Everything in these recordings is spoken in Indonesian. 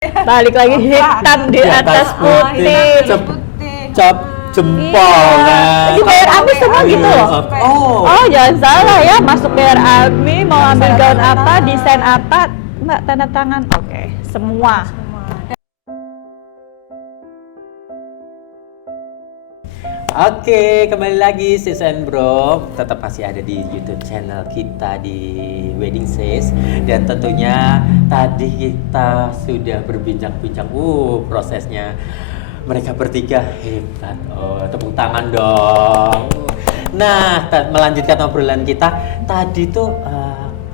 Balik lagi hitam di atas putih. Cap jempol kan. Ini bayar Ami semua gitu loh. Oh jangan salah ya, masuk bayar Ami mau ambil gaun apa, desain apa, Mbak tanda tangan. Oke, semua. Oke, kembali lagi Sis and Bro. Tetap masih ada di YouTube channel kita di Wedding Sis. Dan tentunya tadi kita sudah berbincang-bincang prosesnya. Mereka bertiga hebat. Oh, tepuk tangan dong. Nah, melanjutkan obrolan kita. Tadi tuh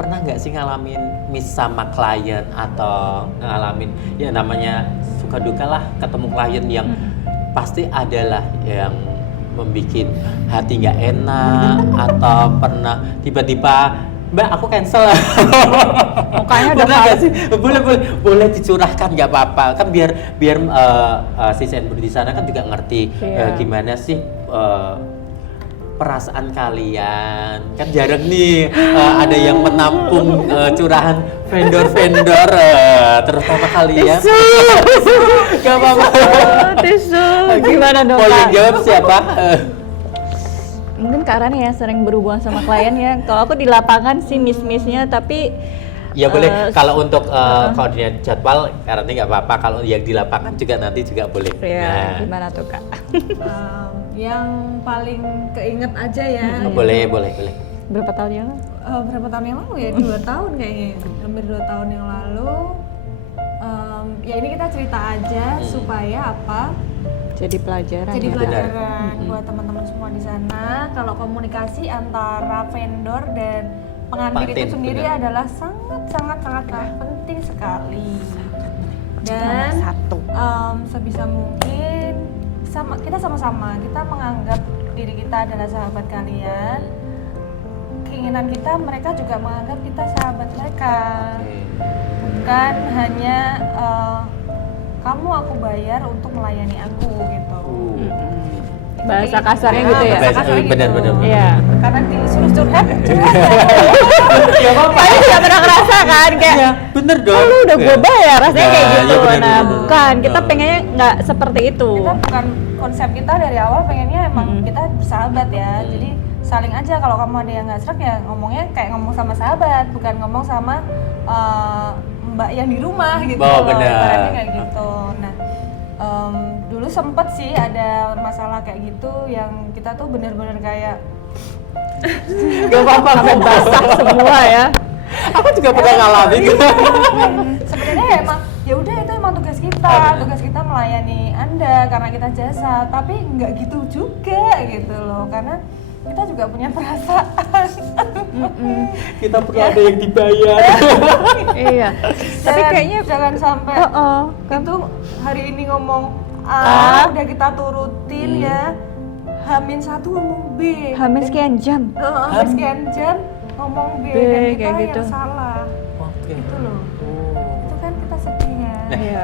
pernah nggak sih ngalamin miss sama klien atau ngalamin ya namanya suka duka lah ketemu klien yang pasti adalah yang membuat hati nggak enak atau pernah tiba-tiba Mbak aku cancel. Mukanya udah nggak sih? Boleh dicurahkan nggak apa-apa kan biar si Senbur di sana kan juga ngerti gimana sih perasaan kalian. Kan jarang nih ada yang menampung curahan vendor-vendor terutama kalian. Gak apa-apa. Tisu. Gimana dong Mau Kak? yang jawab siapa? Mungkin Kak Rani ya sering berhubungan sama klien ya. Kalau aku di lapangan sih miss-missnya tapi Ya boleh, kalau untuk koordinat jadwal karena nggak apa-apa. Kalau yang di lapangan juga nanti juga boleh. ya gimana tuh Kak? Yang paling keinget aja ya. Boleh. Berapa tahun yang lalu? Berapa tahun yang lalu ya? 2 tahun kayaknya. Hampir 2 tahun yang lalu. Ya ini kita cerita aja supaya apa? Jadi pelajaran. Jadi ya? pelajaran buat teman-teman semua di sana. Kalau komunikasi antara vendor dan pengantin itu sendiri adalah sangat penting sekali. Dan satu. Sebisa mungkin kita sama-sama kita menganggap diri kita adalah sahabat kalian. Keinginan kita mereka juga menganggap kita sahabat mereka. Bukan hanya kamu aku bayar untuk melayani aku gitu. Bahasa kasarnya gitu ya. Bahasa kasarnya gitu. Benar. Iya. Karena disuruh curhat. Ya apa-apa. Kalian juga pernah ngerasa kan kayak Iya, bener dong. lu udah gue bayar rasanya kayak Nah, gitu. iya bener, Nah, bener. bukan. Kita pengennya nggak seperti itu. Kita bukan konsep kita dari awal pengennya emang kita bersahabat ya. Jadi saling aja kalau kamu ada yang nggak srek ya ngomongnya kayak ngomong sama sahabat, bukan ngomong sama mbak yang di rumah gitu. Oh, loh. benar. Ibaratnya kayak gitu. Nah, dulu sempet sih ada masalah kayak gitu yang kita tuh bener-bener kayak Gak apa-apa, sampai basah semua ya. Aku juga pernah ngalamin. sebenarnya emang ya udah itu emang tugas kita, tugas kita melayani Anda karena kita jasa, tapi nggak gitu juga gitu loh, karena kita juga punya perasaan. Kita perlu ada yang dibayar. Iya. Tapi kayaknya jangan sampai itu hari ini ngomong A udah kita turutin ya, Hamin 1 ngomong B, hamil sekian jam. Hamin sekian jam ngomong B, B, dan kita kayak gitu. yang salah. Oke. Itu loh. Itu kan kita sedih ya. Nah, Iya.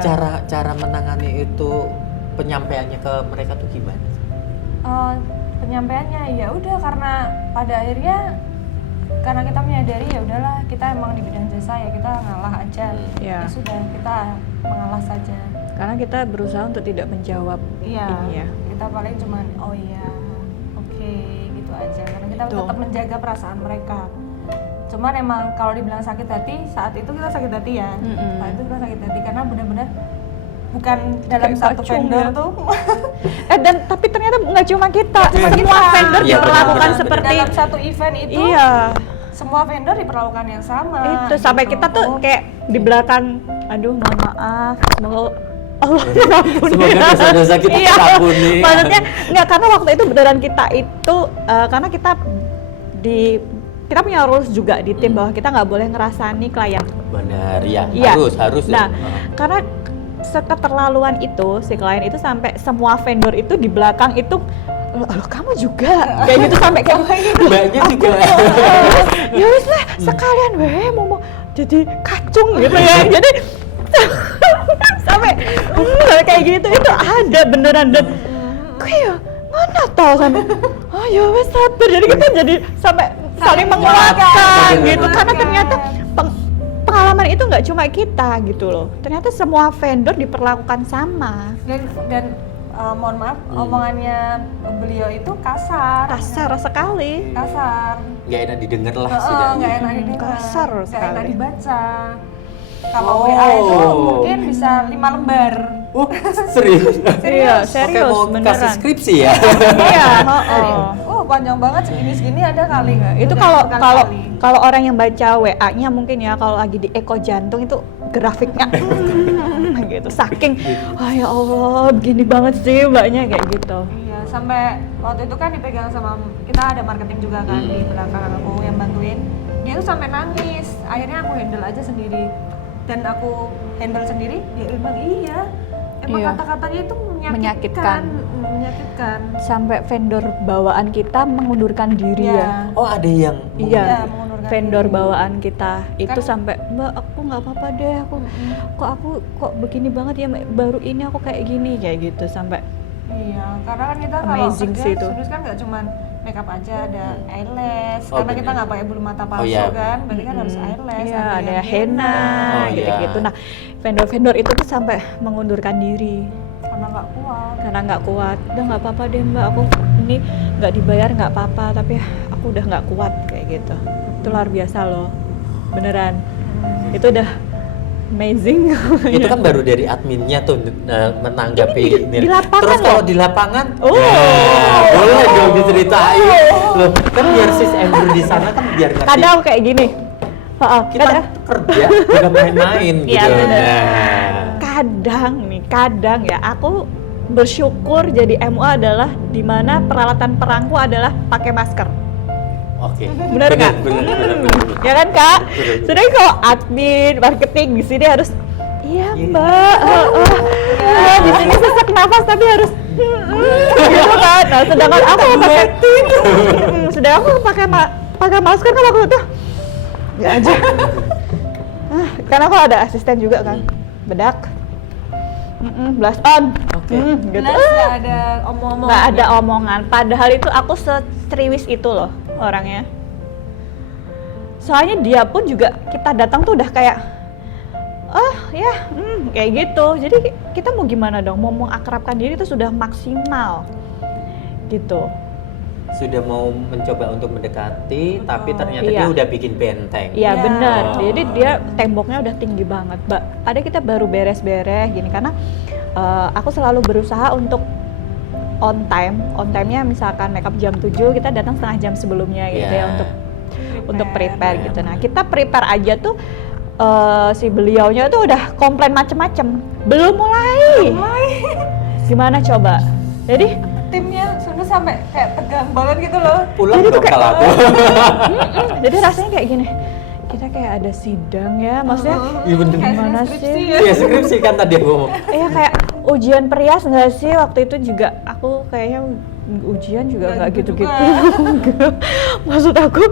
cara menangani itu penyampaiannya ke mereka tuh gimana? Penyampaiannya ya udah karena pada akhirnya karena kita menyadari ya udahlah kita emang di bidang jasa ya kita ngalah aja. Iya. Ya sudah kita mengalah saja. Karena kita berusaha untuk tidak menjawab Iya. ini ya. Kita paling cuman oh iya oke gitu aja karena kita Gitu. tetap menjaga perasaan mereka. Cuman emang kalau dibilang sakit hati saat itu kita sakit hati ya. Saat itu kita sakit hati karena benar-benar bukan dalam Kayak satu kacung vendor ya. tuh. Dan tapi ternyata nggak cuma kita, Cuma semua kita. vendor Iya, diperlakukan benar-benar. seperti dalam satu event itu iya. semua vendor diperlakukan yang sama. Itu sampai gitu. kita tuh kayak di belakang, aduh mohon maaf, semoga Allah mengampuni. Semoga dosa-dosa kita Iya. diampuni. Maksudnya nggak, karena waktu itu beneran kita itu karena kita punya rules juga di tim bahwa kita nggak boleh ngerasani klien. Benar ya, Iya. harus. Nah, ya. karena keterlaluan itu si klien itu sampai semua vendor itu di belakang itu loh kamu juga kayak gitu sampai kayak Mbaknya juga. ya wis lah sekalian weh mau jadi kacung gitu ya jadi sampai kayak gitu itu ada beneran dan kayak mana tahu sampai oh ya wes sabar jadi kita jadi sampai saling menguatkan gitu karena ternyata pengalaman itu nggak cuma kita gitu loh. Ternyata semua vendor diperlakukan sama. Dan mohon maaf, omongannya beliau itu kasar Sekali. Nggak enak didengar lah Heeh, sudah. nggak enak didengar, Kasar nggak enak sekali. dibaca. Kalau WA itu mungkin bisa 5 lembar. Oh, serius? Iya, Oke, serius mau kasih beneran. skripsi ya? Iya, Panjang banget segini ada kali nggak? itu Udah kalau berkali-kali. kalau orang yang baca WA-nya mungkin ya, kalau lagi di eko jantung itu grafiknya gitu, saking ya Allah begini banget sih mbaknya kayak gitu. Iya, sampai waktu itu kan dipegang sama, kita ada marketing juga kan di belakang aku yang bantuin. Dia tuh sampai nangis. Akhirnya aku handle aja sendiri. Dan aku handle sendiri, ya emang iya. Emang Iya. kata-katanya itu Menyakitkan. menyakitkan. Sampai vendor bawaan kita mengundurkan diri ya. Oh, ada yang Iya, mengundurkan vendor diri. bawaan kita itu Kan- sampai, Mbak aku nggak apa-apa deh, aku kok begini banget ya, baru ini aku kayak gini kayak gitu sampai. Iya, karena kan kita kalau Amazing kerja sih itu. Sudus kan nggak cuman makeup aja, ada eyelash. Oh, Karena kita bener. nggak pakai bulu mata palsu iya. kan, berarti kan harus eyelash. Iya, ada yang henna Oh, gitu-gitu. iya. Nah, vendor-vendor itu tuh sampai mengundurkan diri karena nggak kuat. karena nggak kuat. Udah nggak apa-apa deh Mbak, aku ini nggak dibayar nggak apa-apa, tapi aku udah nggak kuat kayak gitu. Itu luar biasa loh, beneran. Itu udah amazing. itu kan baru dari adminnya tuh menanggapi Di lapangan Terus kalau loh. di lapangan, Oh. boleh dong diceritain. Loh, kan biar sis Andrew di sana kan biar ngerti. Kadang kayak gini. Kita kerja bukan main-main gitu. Iya, bener. Nah. Kadang ya aku bersyukur jadi MUA adalah dimana peralatan perangku adalah pakai masker. Oke. Bener nggak? Bener. Ya kan Kak? Bener. Sedangkan kalau admin, marketing di sini harus iya Iya. Mbak, di sini sesak nafas tapi harus gitu kan. Nah, sedangkan aku pakai sedangkan aku pakai masker kalau aku tuh ya aja. Karena aku ada asisten juga kan, bedak, blast on, Oke. gitu. Jelas nggak ada omong-omong. Nggak ada omongan. Padahal itu aku setriwis itu loh orangnya. Soalnya dia pun juga kita datang tuh udah kayak, kayak gitu. Jadi kita mau gimana dong? Mau mengakrabkan diri itu sudah maksimal, gitu. Sudah mau mencoba untuk mendekati, tapi ternyata Iya. dia udah bikin benteng. Iya Iya. benar. Oh. Jadi dia temboknya udah tinggi banget, Mbak. Ada kita baru beres-beres gini karena aku selalu berusaha untuk on time. On time-nya misalkan makeup jam 7, kita datang setengah jam sebelumnya gitu Iya. ya untuk prepare Iya, gitu. Nah, benar. kita prepare aja tuh si beliaunya tuh udah komplain macem-macem. Belum mulai. Gimana coba? Jadi Timnya sudah sampai kayak tegang banget gitu loh. Pulang Jadi tuh dong kayak- kalau aku. jadi rasanya kayak gini. Kita kayak ada sidang ya, maksudnya Iya bener. Kayak Gimana skripsi sih? ya. Iya skripsi kan tadi aku ngomong. iya kayak ujian perias nggak sih waktu itu juga aku kayaknya ujian juga Nggak nggak gitu gitu-gitu. Maksud aku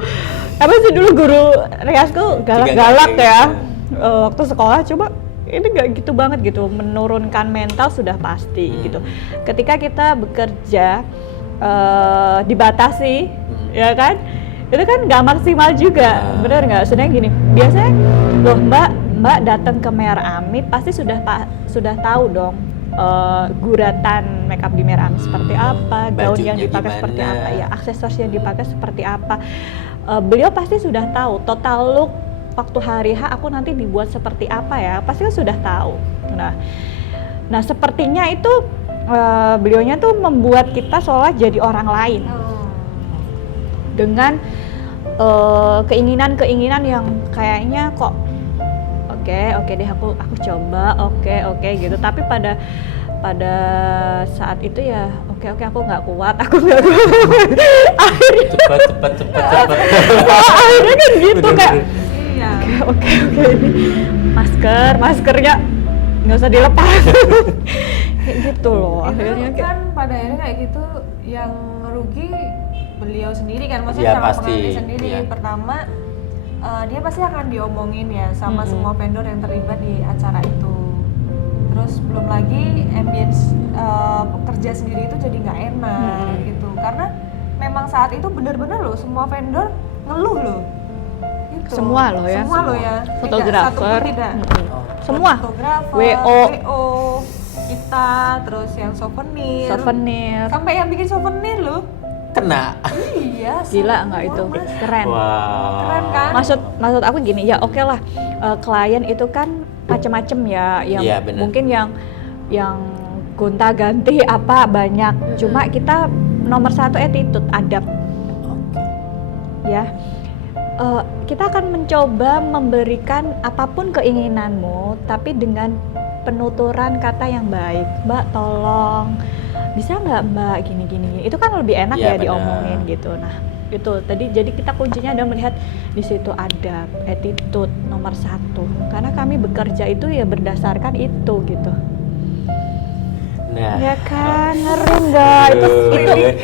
apa sih dulu guru riasku galak-galak Juga ya. nggak Waktu sekolah coba ini nggak gitu banget gitu, menurunkan mental sudah pasti gitu. Ketika kita bekerja dibatasi, ya kan? Itu kan nggak maksimal juga, bener nggak? Sebenarnya gini, biasanya loh Mbak datang ke Merah Ami pasti sudah tahu dong guratan makeup di Merah Ami seperti apa, gaun yang Bajunya dipakai gimana? seperti apa, ya aksesoris yang dipakai seperti apa. Beliau pasti sudah tahu total look waktu hari H aku nanti dibuat seperti apa ya, pasti kan sudah tahu. Nah sepertinya itu beliaunya tuh membuat kita seolah jadi orang lain dengan keinginan-keinginan yang kayaknya kok oke deh aku coba oke gitu, tapi pada saat itu ya oke aku nggak kuat akhirnya Cepat. akhirnya kan gitu kayak Iya. oke ini maskernya nggak usah dilepas kayak gitu loh. Akhirnya Itu kan pada akhirnya kayak gitu yang rugi beliau sendiri kan, maksudnya Iya, sama pasti. pengadil sendiri. Iya. Pertama dia pasti akan diomongin ya sama semua vendor yang terlibat di acara itu. Terus belum lagi ambience pekerja sendiri itu jadi nggak enak gitu, karena memang saat itu benar-benar loh semua vendor ngeluh loh. Gitu. Semua loh ya. Semua loh ya. Tidak, Fotografer. satupun tidak. Oh. Semua. Fotografer, WO. kita, terus yang souvenir. Souvenir. Sampai yang bikin souvenir loh. Kena. Iya. Gila semua, nggak itu? Mas. Keren. Wah. Keren kan? Maksud aku gini, ya oke lah, klien itu kan macem-macem ya, yang Iya, bener. mungkin yang gonta-ganti apa banyak. Cuma kita nomor satu attitude, adab, Oke. ya. Kita akan mencoba memberikan apapun keinginanmu, tapi dengan penuturan kata yang baik. Mbak, tolong, bisa nggak Mbak gini. Itu kan lebih enak Iya, ya benar. diomongin gitu. Nah, itu tadi jadi kita kuncinya adalah melihat di situ adab, attitude nomor satu. Karena kami bekerja itu ya berdasarkan itu gitu. Nah. Ya kan, ngeri nggak? Itu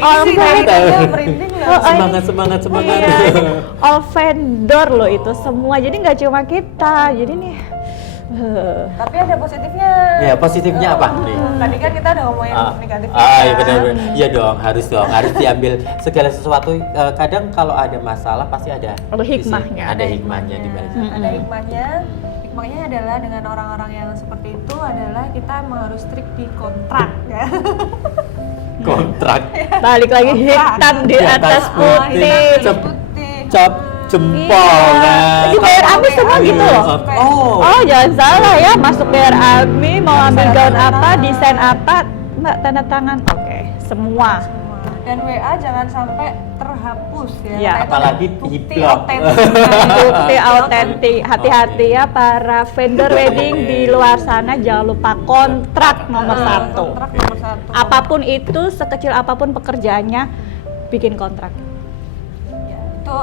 all Isi dari vendor. aja merinding loh. Oh, Semangat. Iya, ini all vendor loh itu semua. Jadi nggak cuma kita. Jadi nih. Tapi ada positifnya. Ya, positifnya apa nih? Tadi kan kita udah ngomongin negatifnya. Iya kan? benar. Iya dong, harus diambil segala sesuatu. Kadang kalau ada masalah pasti ada Ada hikmahnya. Ada hikmahnya di balik. Ada hikmahnya. Hikmahnya adalah dengan orang-orang yang seperti itu adalah kita emang harus strict di kontrak ya. Kontrak. Balik lagi hitam di Di atas atas putih. Cep- Putih. Cap jempol. Iya. Nah, Di bayar Ami semua gitu loh. Oh. Oh jangan salah ya, masuk bayar Ami mau ambil gaun apa, desain apa, Mbak tanda tangan. Oke, semua. Semua. Dan WA jangan sampai terhapus ya. Ya, Karena itu apalagi bukti di-blok. otentik. Bukti autentik. Hati-hati ya para vendor wedding di luar sana, jangan lupa kontrak nomor satu. Kontrak nomor satu. Apapun itu, sekecil apapun pekerjaannya, bikin kontrak. Ya, itu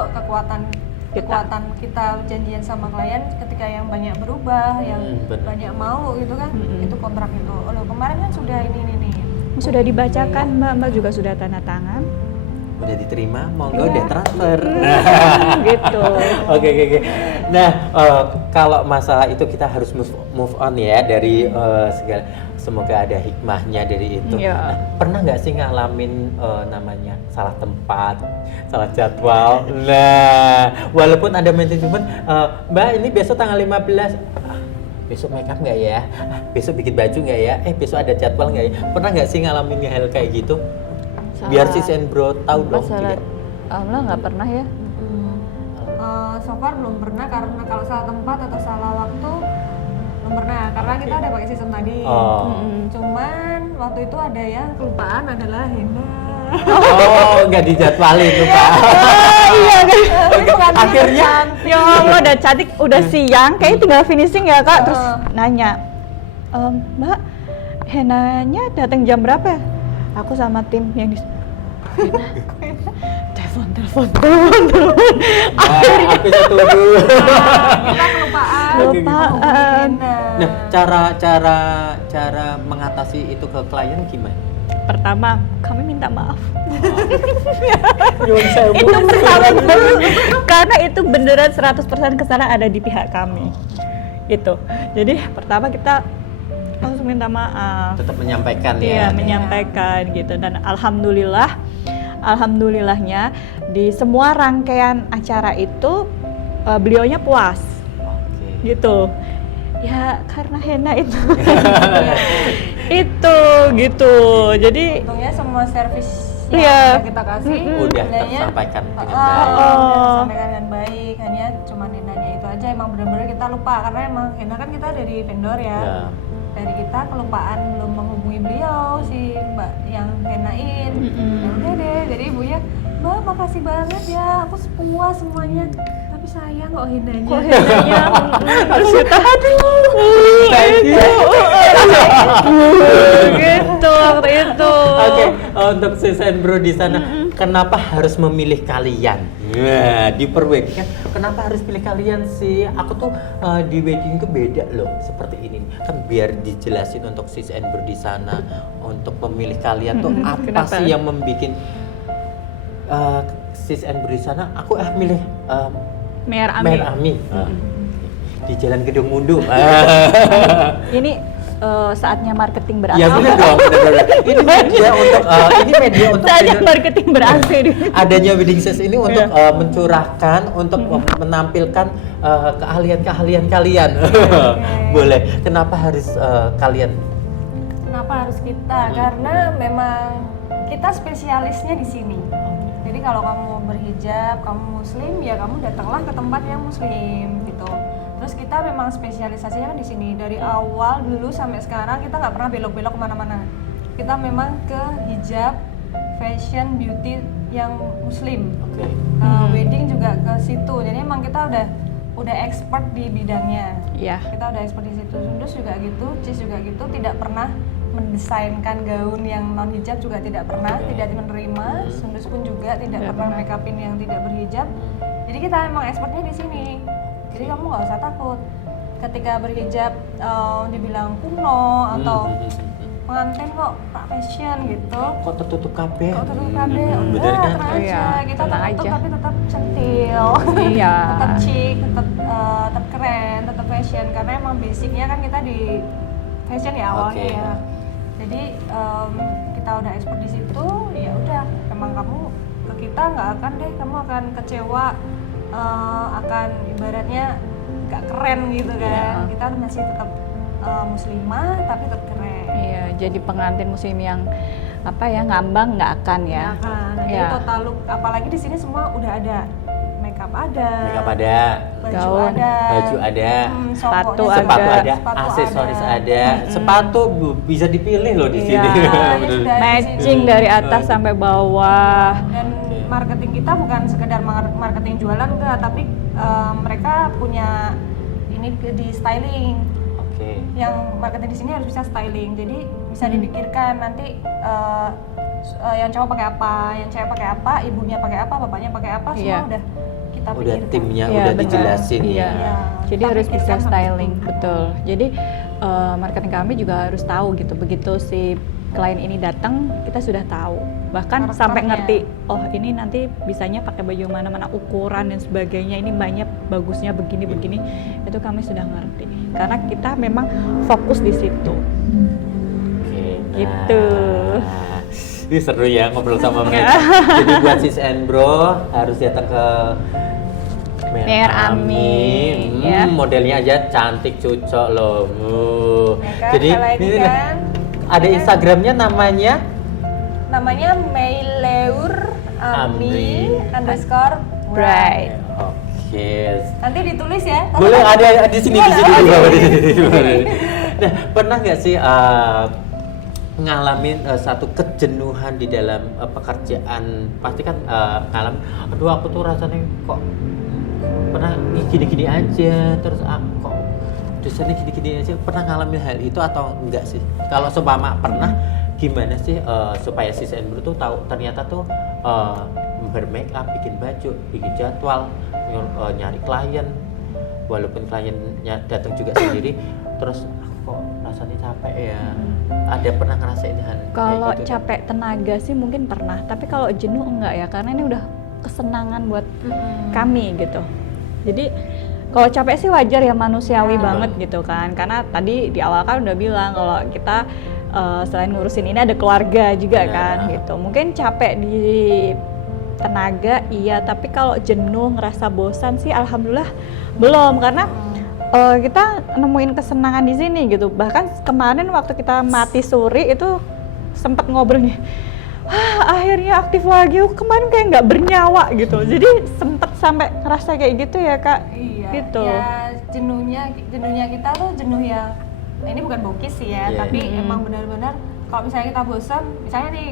kekuatan kita janjian sama klien ketika yang banyak berubah, yang benar. banyak mau gitu kan, itu kontrak itu. Oh, loh, kemarin kan sudah ini. Sudah dibacakan, Mbak juga sudah tanda tangan. Udah diterima, Iya. monggo udah transfer. Gitu. Oke. Nah, kalau masalah itu kita harus move on ya dari segala. Semoga ada hikmahnya dari itu. Iya. Nah, pernah nggak sih ngalamin namanya salah tempat, salah jadwal? Nah, walaupun ada manajemen, Mbak ini besok tanggal 15. Besok make up nggak ya? Besok bikin baju nggak ya? Besok ada jadwal nggak ya? Pernah nggak sih ngalamin hal kayak gitu? Biar sis and bro tahu dong. Masalah, Tidak. alhamdulillah nggak pernah ya. So far belum pernah, karena kalau salah tempat atau salah waktu belum pernah, karena kita ada pakai sistem tadi. Cuman waktu itu ada yang kelupaan adalah henna. Oh, nggak dijadwalin tuh Pak. Iya kan. Akhirnya Ya Allah, udah cantik, udah siang, kayaknya tinggal finishing ya kak. Terus nanya, Mbak, henanya datang jam berapa ya? Aku sama tim yang di telepon. aku setuju. Kita kelupaan. Kelupaan. Nah, cara mengatasi itu ke klien gimana? Pertama, kami minta maaf. Nyuwun sewu. Itu pertama dulu, karena itu beneran 100% kesalahan ada di pihak kami. Itu. Jadi pertama kita langsung minta maaf. Tetap menyampaikan Iya, ya. menyampaikan gitu. Dan alhamdulillahnya di semua rangkaian acara itu beliaunya puas. Oke. Gitu. Ya karena henna itu. Itu gitu. Jadi Untungnya semua servis Iya. yang kita kasih Udah nilainya, tersampaikan dengan udah baik. tersampaikan dengan baik. Hanya cuma henanya itu aja emang benar-benar kita lupa, karena emang henna kan kita dari vendor ya. Ya. Dari kita kelupaan belum menghubungi beliau si mbak yang hennain. Ya udah deh, jadi ibunya, Mbak makasih banget ya, aku puas semuanya. Tapi sayang kok henanya. kok henanya harus kita Thank you. gitu waktu itu. Oke, untuk sis and bro di sana, kenapa harus memilih kalian? Nah, di perwedding kan, kenapa harus pilih kalian sih? Aku tuh di wedding itu beda loh, seperti ini. Kan biar dijelasin untuk sis and bro di sana, untuk memilih kalian tuh apa Kenapa? sih yang membuat sis and bro di sana? Aku milih Mer Ami. Mer Ami. Di Jalan Gedung Mundu. Ini saatnya marketing beraksi. Ya benar dong, benar. Ini media untuk Saatnya marketing beraksi. adanya Wedding Says ini untuk mencurahkan, untuk menampilkan keahlian-keahlian kalian. Boleh. Kenapa harus kalian? Kenapa harus kita? Karena memang kita spesialisnya di sini. Jadi kalau kamu berhijab, kamu muslim, ya kamu datanglah ke tempat yang muslim gitu. Terus kita memang spesialisasinya kan di sini. Dari awal dulu sampai sekarang kita nggak pernah belok-belok kemana-mana. Kita memang ke hijab, fashion, beauty yang muslim. Oke. Wedding juga ke situ. Jadi memang kita udah expert di bidangnya. Iya. Kita udah expert di situ. Sundus juga gitu, Cis juga gitu. Tidak pernah mendesainkan gaun yang non hijab, juga tidak pernah, tidak menerima. Sundus pun juga tidak pernah make upin yang tidak berhijab. Jadi kita emang expertnya di sini. Jadi kamu nggak usah takut ketika berhijab dibilang kuno atau pengantin kok pak fashion gitu. Kok tertutup kabeh? Kok tertutup kabeh? Bener Udah, kan? tenang aja. Iya, Kita tenang tertutup aja. tapi tetap centil. Iya. Tetap chic, tetap keren, tetap fashion. Karena emang basicnya kan kita di fashion ya awalnya Oke. ya. Jadi kita udah ekspor di situ, ya udah. Emang kamu ke kita nggak akan deh, kamu akan kecewa, akan ibaratnya nggak keren gitu kan. Iya. Kita masih tetap muslimah tapi tetap keren. Iya, jadi pengantin muslim yang apa ya, ngambang nggak akan ya. Ya kan. Jadi Iya. total look, apalagi di sini semua udah ada. Makeup ada. Makeup ada, Baju Gaun. ada. baju ada, Sepatu sokoknya sepatu ada, ada, sepatu aksesoris ada. ada. Sepatu bisa dipilih loh di Iya. sini. Iya, Bener. sudah. Matching dari atas sampai bawah. Dan marketing kita bukan sekedar marketing jualan enggak, tapi mereka punya ini di styling. Oke. Yang marketing di sini harus bisa styling, jadi bisa dipikirkan nanti yang cowok pakai apa, yang cewek pakai apa, ibunya pakai apa, bapaknya pakai apa, semua Iya. udah kita Udah pikirkan. timnya Iya, udah benar. dijelasin Iya. ya. Iya. Jadi Kita harus bisa pikirkan sampai styling, itu. betul. Jadi marketing kami juga harus tahu gitu. Begitu si klien ini datang, kita sudah tahu. Bahkan Karakternya. sampai ngerti, oh ini nanti bisanya pakai baju mana-mana, ukuran dan sebagainya. Ini banyak bagusnya begini-begini. Itu kami sudah ngerti. Karena kita memang fokus di situ. Oke. Gitu. Ini seru ya ngobrol sama mereka. Jadi buat sis and bro harus datang ke Mer Ami, ya. Modelnya aja cantik, cocok loh. Ya kan, Jadi kalau ini ini kan, ada Instagramnya namanya namanya Meileur Ami _ Bright. Oke. Nanti ditulis ya. Boleh ada di sini Boleh, di oh, bawah, di di sini. Nah, pernah nggak sih ngalamin satu kejenuhan di dalam pekerjaan? Pasti kan ngalamin, aduh aku tuh rasanya kok pernah gini-gini aja, terus kok dosennya gini-gini aja. Pernah ngalamin hal itu atau enggak sih? Kalau seumpama pernah, gimana sih supaya si Senbro tuh tahu ternyata tuh bermake up, bikin baju, bikin jadwal, nyari klien, walaupun kliennya datang juga sendiri, terus kok rasanya capek ya. Ada pernah ngerasain hal Kalau kayak gitu? capek tenaga sih mungkin pernah, tapi kalau jenuh enggak ya, karena ini udah kesenangan buat kami gitu. Jadi kalau capek sih wajar ya, manusiawi banget gitu kan. Karena tadi di awal kan udah bilang kalau kita selain ngurusin ini ada keluarga juga kan gitu. Mungkin capek di tenaga iya, tapi kalau jenuh ngerasa bosan sih alhamdulillah belum, karena kita nemuin kesenangan di sini gitu. Bahkan kemarin waktu kita mati suri itu sempat ngobrolnya, akhirnya aktif lagi, kemarin kayak nggak bernyawa gitu. Jadi sempet sampai ngerasa kayak gitu ya kak. Iya, Gitu. ya jenuhnya kita tuh jenuh yang ini bukan bokis sih ya, Iya. tapi emang benar-benar kalau misalnya kita bosan, misalnya nih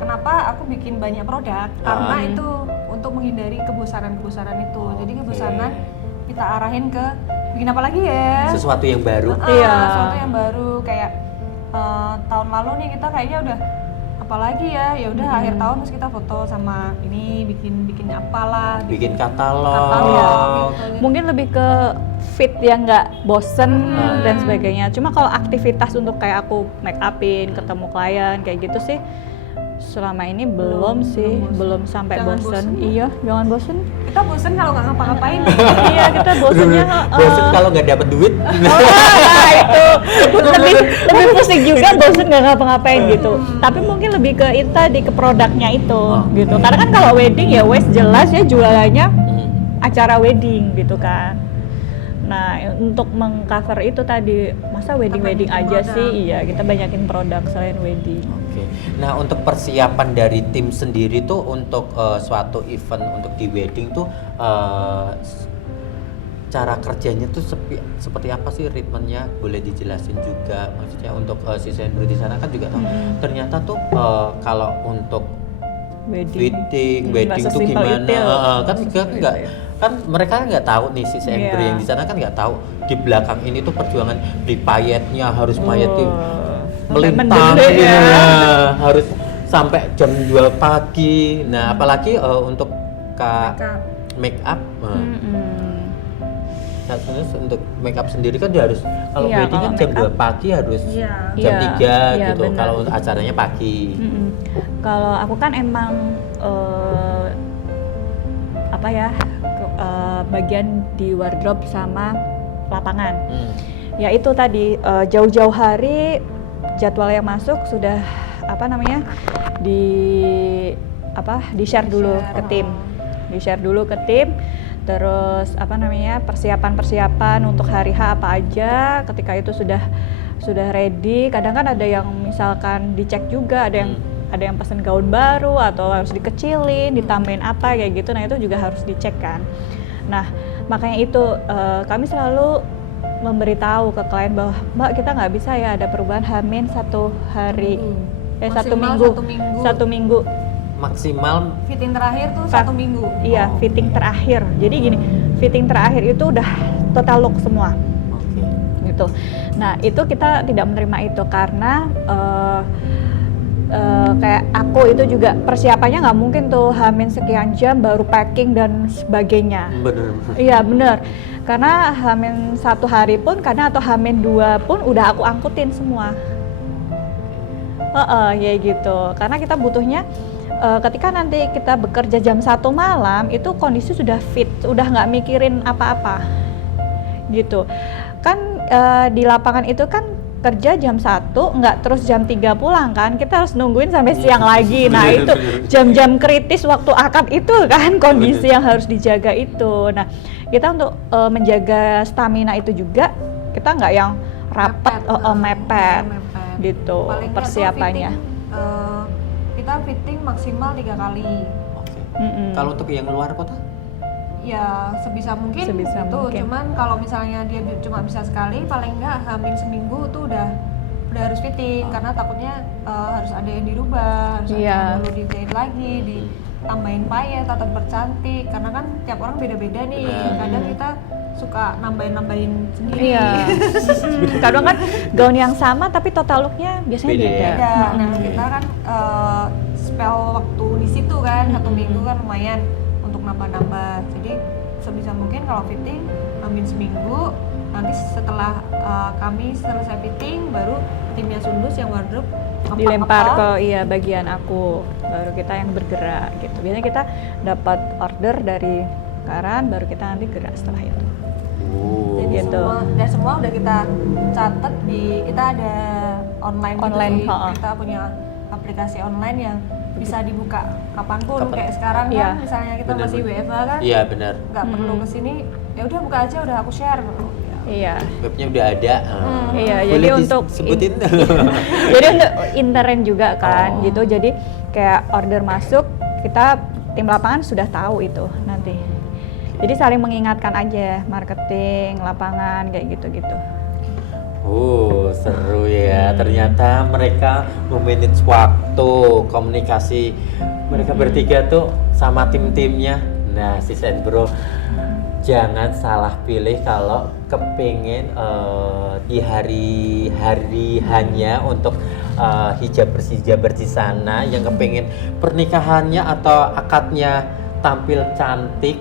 kenapa aku bikin banyak produk, karena itu untuk menghindari kebosanan-kebosanan itu. Jadi kebosanan kita arahin ke bikin apa lagi ya? Sesuatu yang baru. Iya. Sesuatu yang baru, kayak tahun lalu nih kita kayaknya udah apalagi ya udah akhir tahun terus kita foto sama ini bikin apalah Bikin katalog katalog. gitu. Mungkin lebih ke fit yang nggak bosen dan sebagainya. Cuma kalau aktivitas untuk kayak aku make upin, ketemu klien kayak gitu sih Selama ini belum sih, belum sampai Jangan bosen. bosen. Iya, jangan bosen. Kita bosen kalau nggak ngapa-ngapain. Iya, kita bosennya Bosen kalau nggak dapat duit. nah itu lebih pusing juga bosen nggak ngapa-ngapain gitu. Tapi mungkin lebih ke itu tadi, ke produknya itu gitu. Karena kan kalau wedding ya wes jelas ya jualannya acara wedding gitu kan. Nah, untuk mengcover itu tadi, masa wedding aja produk. sih? Iya, kita banyakin produk selain wedding. Oke. Nah, untuk persiapan dari tim sendiri tuh untuk suatu event untuk di wedding tuh cara kerjanya tuh seperti apa sih ritmenya? Boleh dijelasin juga. Maksudnya untuk si Sandro di sana kan juga tahu. Ternyata tuh kalau untuk wedding nggak tuh sesimpel gimana? itu. Kan juga nggak, kan mereka nggak tahu nih si Sandro Iya. yang di sana kan nggak tahu di belakang ini tuh perjuangan beli payetnya harus payet tuh melintang mendelik ya. ya. Harus sampai jam 2 pagi. Nah, apalagi untuk Makeup. make up. Mm-mm. Nah, sebenarnya untuk make up sendiri kan dia harus kalau Iya, wedding kan kalau jam make 2 up- pagi harus Iya. jam Iya, 3 iya, gitu. benar. Kalau untuk acaranya pagi. Mm-mm. Kalau aku kan emang apa ya bagian di wardrobe sama lapangan. Ya itu tadi jauh-jauh hari jadwal yang masuk sudah apa namanya di share dulu ke tim, di share dulu ke tim. Terus apa namanya persiapan untuk hari H apa aja. Ketika itu sudah ready. Kadang kan ada yang misalkan dicek juga, ada yang pesen gaun baru atau harus dikecilin, ditambahin apa kayak gitu. Nah itu juga harus dicek kan. Nah makanya itu kami selalu memberitahu ke klien bahwa Mbak kita nggak bisa ya ada perubahan H-1 hari, Maksimal satu minggu. Maksimal Fitting terakhir tuh Fat- 1 minggu. Iya, fitting terakhir. Jadi gini, fitting terakhir itu udah total look semua. oke. Gitu. Nah itu kita tidak menerima itu karena kayak aku itu juga persiapannya nggak mungkin tuh H-1 sekian jam baru packing dan sebagainya. Bener. Iya bener, karena H-1 hari pun karena atau H-2 pun udah aku angkutin semua. Ya gitu, karena kita butuhnya ketika nanti kita bekerja jam 1 malam itu kondisi sudah fit, udah nggak mikirin apa-apa gitu. Kan di lapangan itu kan kerja jam 1, nggak terus jam 3 pulang kan, kita harus nungguin sampai siang lagi. Nah itu jam-jam kritis waktu akad itu kan kondisi yang harus dijaga itu. Nah kita untuk menjaga stamina itu juga, kita nggak yang rapet, mepet gitu Paling nggak tuh persiapannya. fitting, kita fitting maksimal 3 kali. Oke. Mm-mm. Kalau untuk yang luar kota? Ya sebisa mungkin Sebisa gitu. mungkin. Cuman kalau misalnya dia cuma bisa sekali, paling nggak hamin seminggu tuh udah harus fitting karena takutnya harus ada yang dirubah, harus ada Iya. yang perlu dijahit lagi, ditambahin payet atau bercantik. Karena kan tiap orang beda-beda nih. Benar. Kadang kita suka nambahin sendiri. Iya. Kadang kan gaun yang sama tapi total looknya biasanya Beda. beda. Beda. Nah kita kan spell waktu di situ kan 1 minggu kan lumayan untuk nambah-nambah. Jadi sebisa mungkin kalau fitting amin seminggu. Nanti setelah kami selesai fitting, baru timnya Sundus yang wardrobe Dilempar ke bagian aku, baru kita yang bergerak gitu. Biasanya kita dapat order dari Karan, baru kita nanti gerak setelah itu. Jadi Gitu. semua udah kita catat kita ada online Online, gitu sih. ha-ha. Kita punya aplikasi online yang bisa dibuka kapanpun. Kapan? Kayak sekarang Iya. kan misalnya kita Bener, masih bener. WFH kan, Iya benar. nggak perlu kesini, ya udah buka aja, udah aku share. Iya. Webnya udah ada. Iya, Boleh jadi untuk disebutin. Jadi untuk intern juga kan, Oh. gitu. Jadi kayak order masuk, kita tim lapangan sudah tahu itu nanti. Jadi saling mengingatkan aja, marketing, lapangan kayak gitu-gitu. Seru ya. Ternyata mereka memanage waktu, komunikasi. Mereka bertiga tuh sama tim-timnya. Nah, si Sandro jangan salah pilih kalau kepingin di hari hanya untuk hijab bersih sana yang kepingin pernikahannya atau akadnya tampil cantik,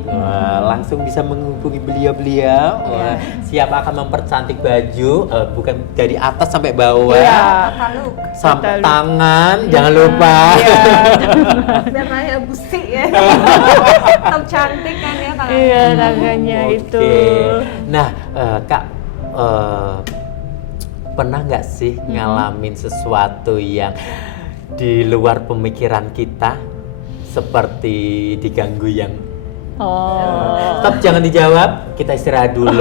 langsung bisa menghubungi beliau-beliau. Siap akan mempercantik baju, bukan dari atas sampai bawah, Tata look. sampai Tata look. tangan, jangan lupa. Biar Raya busi ya. Tetap cantik kan ya tangannya. Iya, tangannya itu. Nah, Kak, pernah nggak sih ngalamin sesuatu yang di luar pemikiran kita, seperti diganggu yang stop, jangan dijawab, kita istirahat dulu,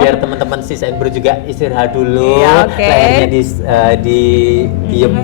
biar teman-teman Sis and Bro juga istirahat dulu, Iya, oke. layarnya diemin